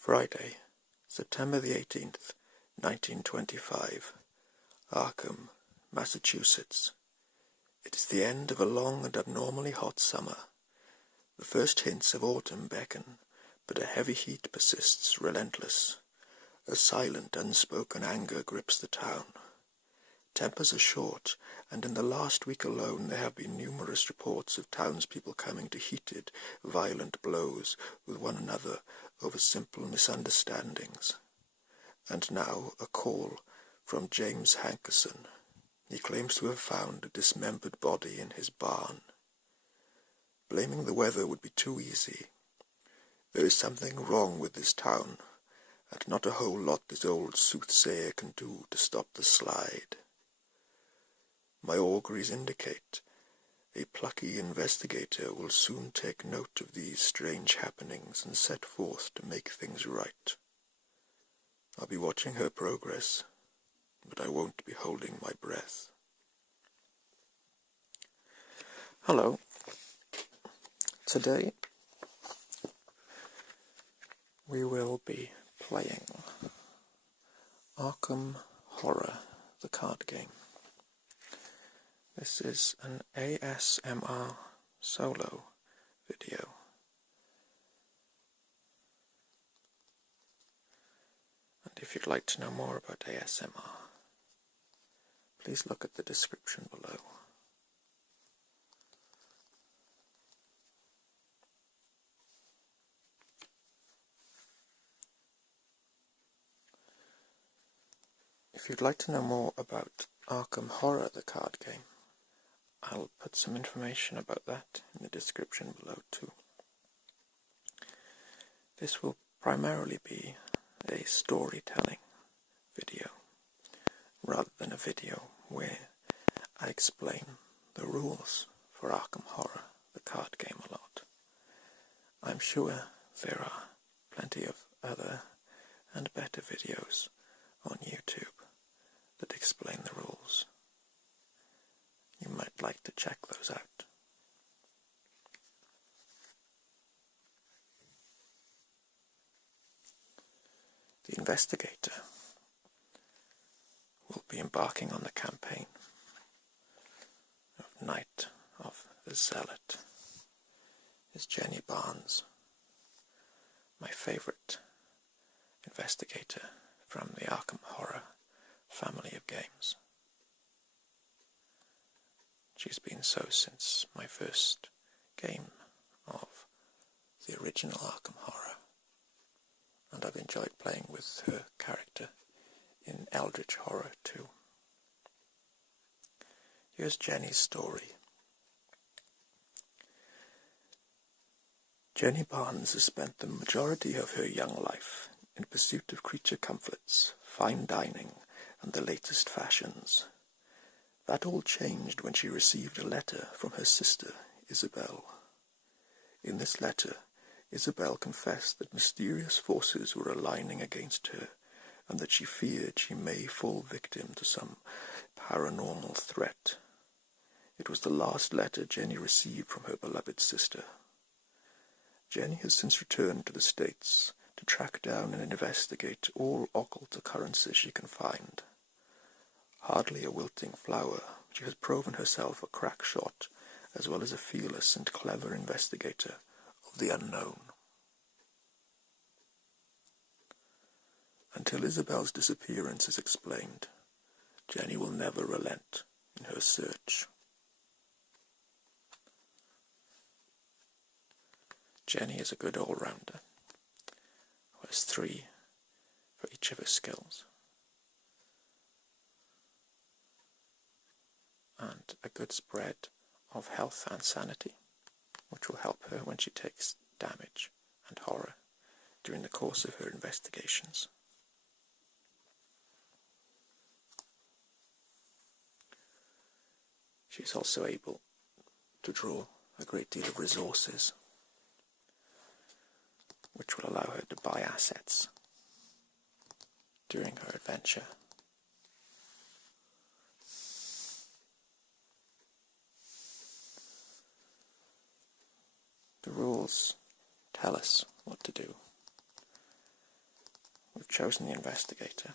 Friday, September the 18th, 1925. Arkham, Massachusetts. It is the end of a long and abnormally hot summer. The first hints of autumn beckon, but a heavy heat persists relentless. A silent, unspoken anger grips the town. Tempers are short, and in the last week alone there have been numerous reports of townspeople coming to heated, violent blows with one another over simple misunderstandings. And now a call from James Hankerson. He claims to have found a dismembered body in his barn. Blaming the weather would be too easy. There is something wrong with this town, and not a whole lot this old soothsayer can do to stop the slide. My auguries indicate a plucky investigator will soon take note of these strange happenings and set forth to make things right. I'll be watching her progress, but I won't be holding my breath. Hello. Today we will be playing Arkham Horror, the card game. This is an ASMR solo video. And if you'd like to know more about ASMR, please look at the description below. If you'd like to know more about Arkham Horror, the card game, I'll put some information about that in the description below too. This will primarily be a storytelling video, rather than a video where I explain the rules for Arkham Horror, the card game, a lot. I'm sure there are plenty of other and better videos on YouTube that explain the rules. You might like to check those out. The investigator will be embarking on the campaign of Night of the Zealot is Jenny Barnes, my favourite investigator from the Arkham Horror family of games. She's been so since my first game of the original Arkham Horror, and I've enjoyed playing with her character in Eldritch Horror too. Here's Jenny's story. Jenny Barnes has spent the majority of her young life in pursuit of creature comforts, fine dining, and the latest fashions. That all changed when she received a letter from her sister, Isabel. In this letter, Isabel confessed that mysterious forces were aligning against her, and that she feared she may fall victim to some paranormal threat. It was the last letter Jenny received from her beloved sister. Jenny has since returned to the States to track down and investigate all occult occurrences she can find. Hardly a wilting flower, she has proven herself a crack shot, as well as a fearless and clever investigator of the unknown. Until Isabel's disappearance is explained, Jenny will never relent in her search. Jenny is a good all-rounder, who has 3 for each of her skills, and a good spread of health and sanity, which will help her when she takes damage and horror during the course of her investigations. She is also able to draw a great deal of resources, which will allow her to buy assets during her adventure. The rules tell us what to do. We've chosen the investigator.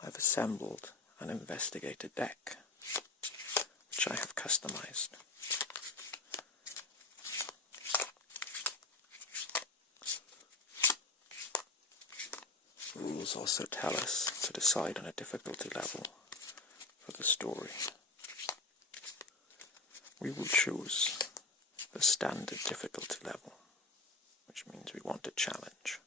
I've assembled an investigator deck, which I have customized. Rules also tell us to decide on a difficulty level for the story. We will choose the standard difficulty level, which means we want a challenge.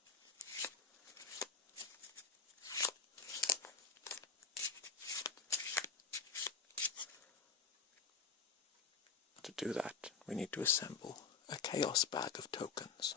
To do that, we need to assemble a chaos bag of tokens.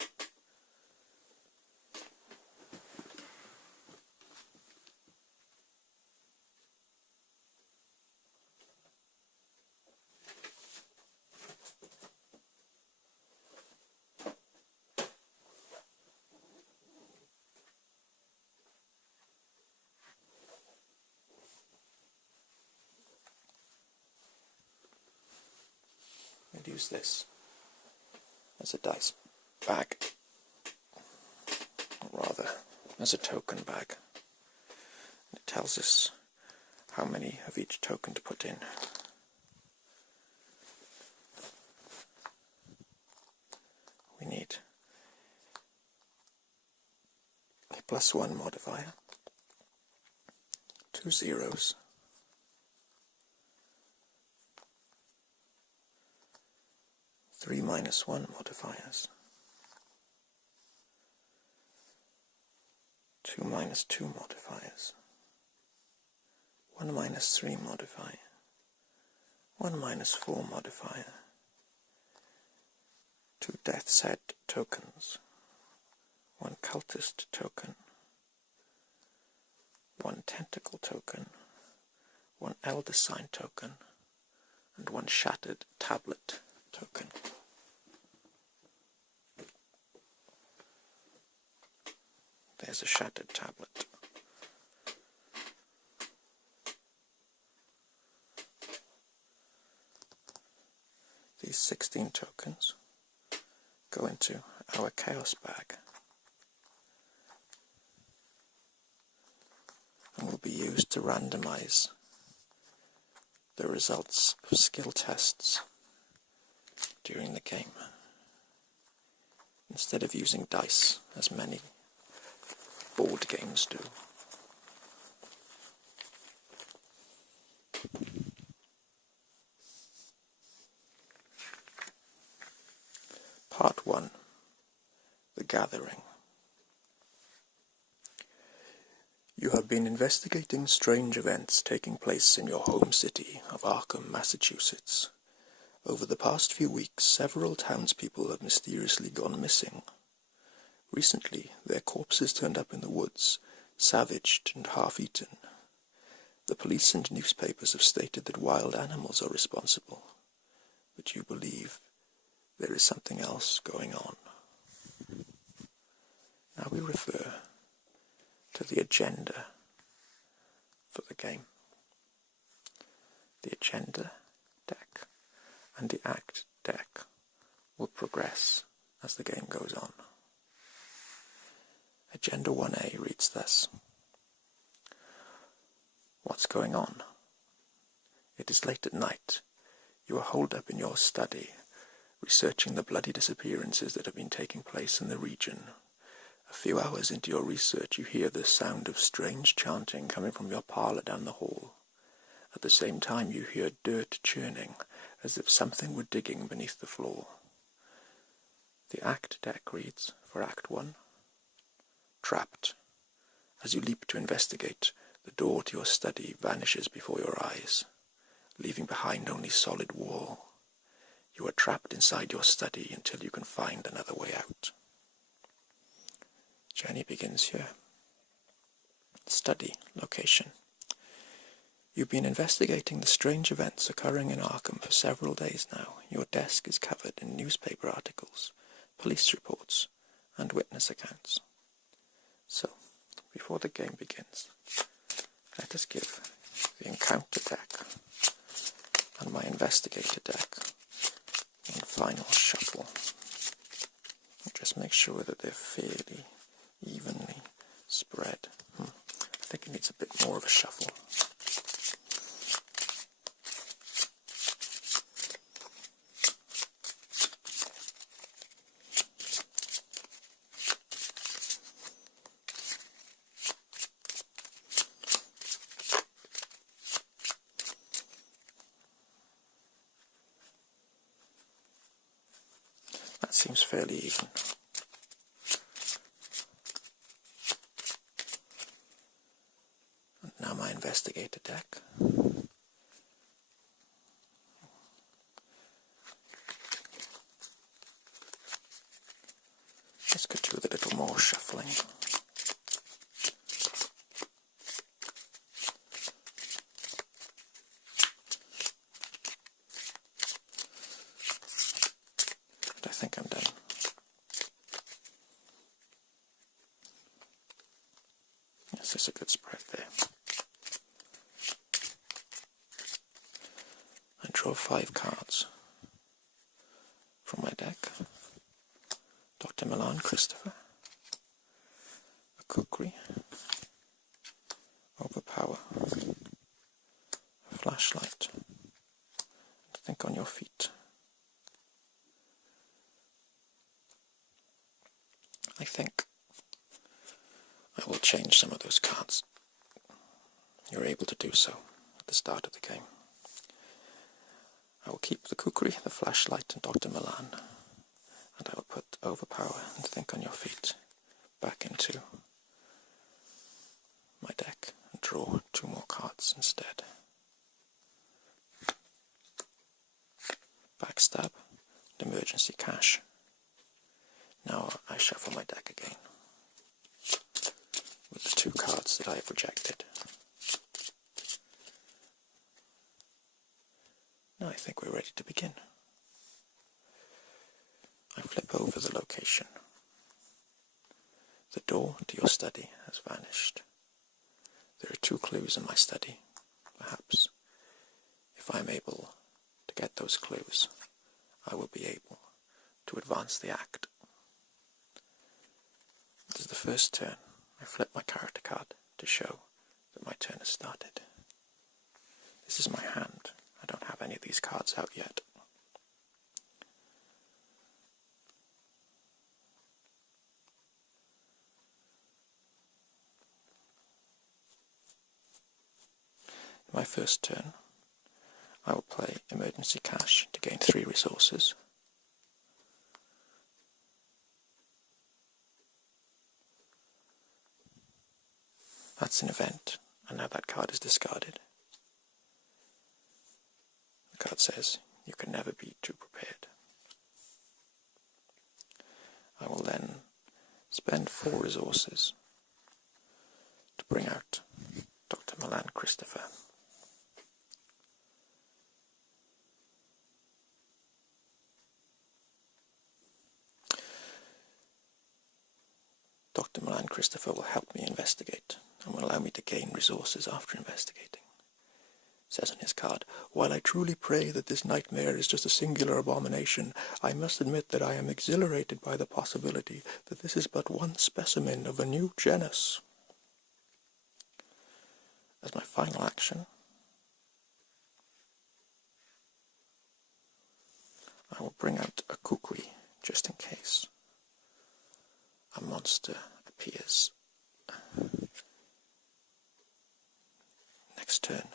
I'd use this as a dice bag, or rather as a token bag. It tells us how many of each token to put in. We need a +1 modifier, 2 zeros, 3 -1 modifiers, 2 -2 modifiers, 1 -3 modifier, 1 -4 modifier, 2 Death's Head tokens, 1 Cultist token, 1 Tentacle token, 1 Elder Sign token, and 1 Shattered Tablet token. There's a shattered tablet. These 16 tokens go into our chaos bag and will be used to randomize the results of skill tests during the game, instead of using dice as many board games do. Part 1. The Gathering. You have been investigating strange events taking place in your home city of Arkham, Massachusetts. Over the past few weeks, several townspeople have mysteriously gone missing. Recently, their corpses turned up in the woods, savaged and half-eaten. The police and newspapers have stated that wild animals are responsible, but you believe there is something else going on. Now we refer to the agenda for the game. The agenda deck and the act deck will progress as the game goes on. Agenda 1A reads thus. What's going on? It is late at night. You are holed up in your study, researching the bloody disappearances that have been taking place in the region. A few hours into your research, you hear the sound of strange chanting coming from your parlour down the hall. At the same time, you hear dirt churning, as if something were digging beneath the floor. The act deck reads, for Act 1, Trapped. As you leap to investigate, the door to your study vanishes before your eyes, leaving behind only solid wall. You are trapped inside your study until you can find another way out. Journey begins here. Study location. You've been investigating the strange events occurring in Arkham for several days now. Your desk is covered in newspaper articles, police reports, and witness accounts. So, before the game begins, let us give the encounter deck and my investigator deck one final shuffle. And just make sure that they're fairly evenly spread. I think it needs a bit more of a shuffle. That seems fairly even. And now my investigator deck. This could do with a little more shuffling. But I think I'm done. Yes, there's a good spread there. I draw 5 cards from my deck. Dr. Milan Christopher, a kukri, overpower, a flashlight, and think on your feet. I think I will change some of those cards. You're able to do so at the start of the game. I will keep the kukri, the flashlight, and Dr. Milan, and I will put overpower and think on your feet back into my deck and draw 2 more cards instead. Backstab and emergency cash. Now I shuffle my deck again with the 2 cards that I have rejected. Now I think we're ready to begin. I flip over the location. The door to your study has vanished. There are 2 clues in my study. Perhaps, if I am able to get those clues, I will be able to advance the act. It is the first turn. I flip my character card to show that my turn has started. This is my hand. I don't have any of these cards out yet. In my first turn, I will play emergency cash to gain 3 resources. That's an event, and now that card is discarded. The card says, you can never be too prepared. I will then spend 4 resources to bring out Dr. Milan Christopher. Dr. Milan Christopher will help me investigate and will allow me to gain resources after investigating. It says on his card, while I truly pray that this nightmare is just a singular abomination, I must admit that I am exhilarated by the possibility that this is but one specimen of a new genus. As my final action, I will bring out a kukri just in case a monster appears. Next turn.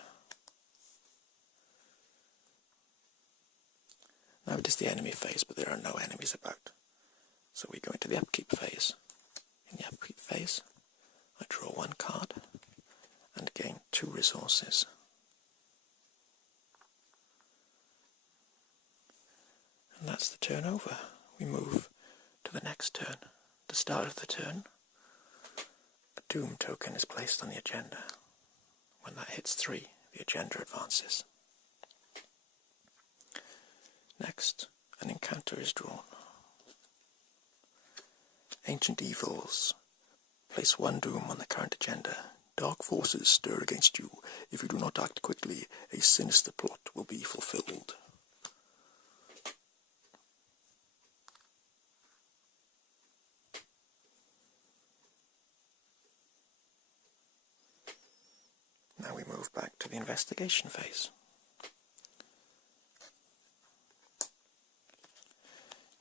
Now it is the enemy phase, but there are no enemies about. So we go into the upkeep phase. In the upkeep phase, I draw 1 card and gain 2 resources. And that's the turn over. We move to the next turn. At the start of the turn, a doom token is placed on the agenda. When that hits 3, the agenda advances. Next, an encounter is drawn. Ancient evils. Place 1 doom on the current agenda. Dark forces stir against you. If you do not act quickly, a sinister plot will be fulfilled. Now we move back to the investigation phase.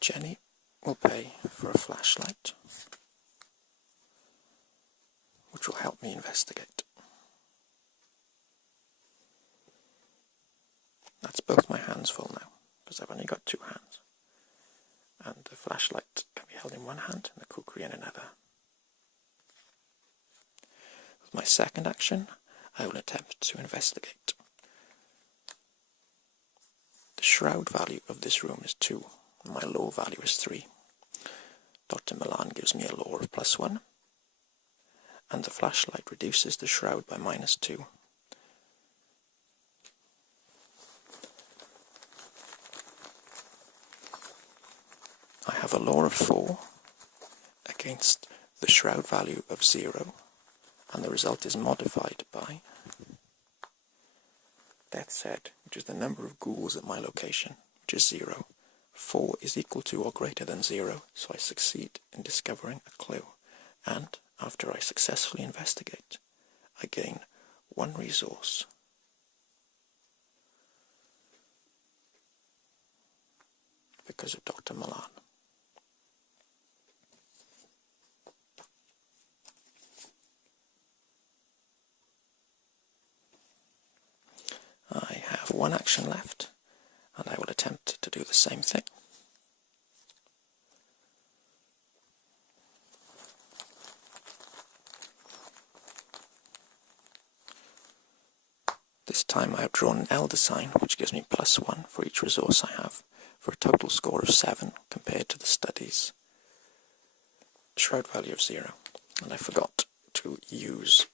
Jenny will pay for a flashlight, which will help me investigate. That's both my hands full now, because I've only got two hands. And the flashlight can be held in one hand and the kukri in another. With my second action, I will attempt to investigate. The shroud value of this room is 2, and my law value is 3. Dr. Milan gives me a law of +1, and the flashlight reduces the shroud by -2. I have a law of 4 against the shroud value of 0, and the result is modified by Death's Head, which is the number of ghouls at my location, which is 0. 4 is equal to or greater than 0, so I succeed in discovering a clue, and after I successfully investigate, I gain 1 resource. Because of Dr. Milan. I have 1 action left, and I will attempt to do the same thing. This time I have drawn an elder sign, which gives me +1 for each resource I have, for a total score of 7 compared to the study's shroud value of 0. And I forgot to use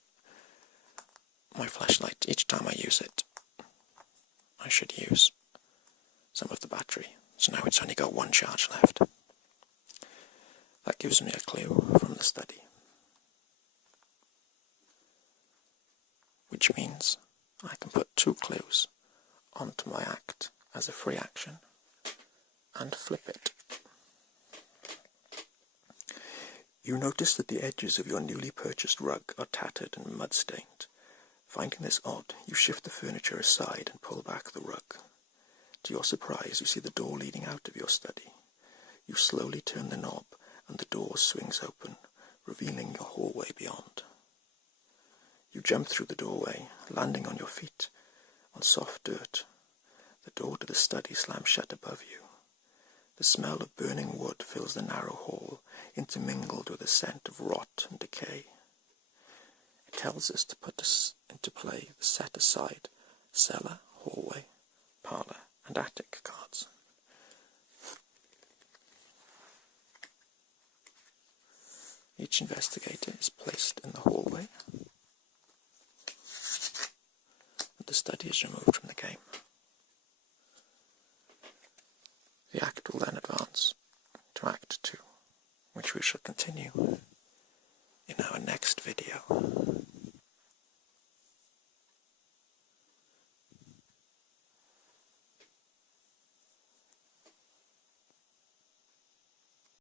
my flashlight. Each time I use it, I should use some of the battery. So now it's only got 1 charge left. That gives me a clue from the study. Which means I can put 2 clues onto my act as a free action and flip it. You notice that the edges of your newly purchased rug are tattered and mud-stained. Finding this odd, you shift the furniture aside and pull back the rug. To your surprise, you see the door leading out of your study. You slowly turn the knob and the door swings open, revealing your hallway beyond. You jump through the doorway, landing on your feet on soft dirt. The door to the study slams shut above you. The smell of burning wood fills the narrow hall, intermingled with the scent of rot and decay. It tells us to put into play the set-aside cellar, hallway, parlour and attic cards. Each investigator is placed in the hallway, and the study is removed from the game. The act will then advance to Act 2, which we shall continue in our next video.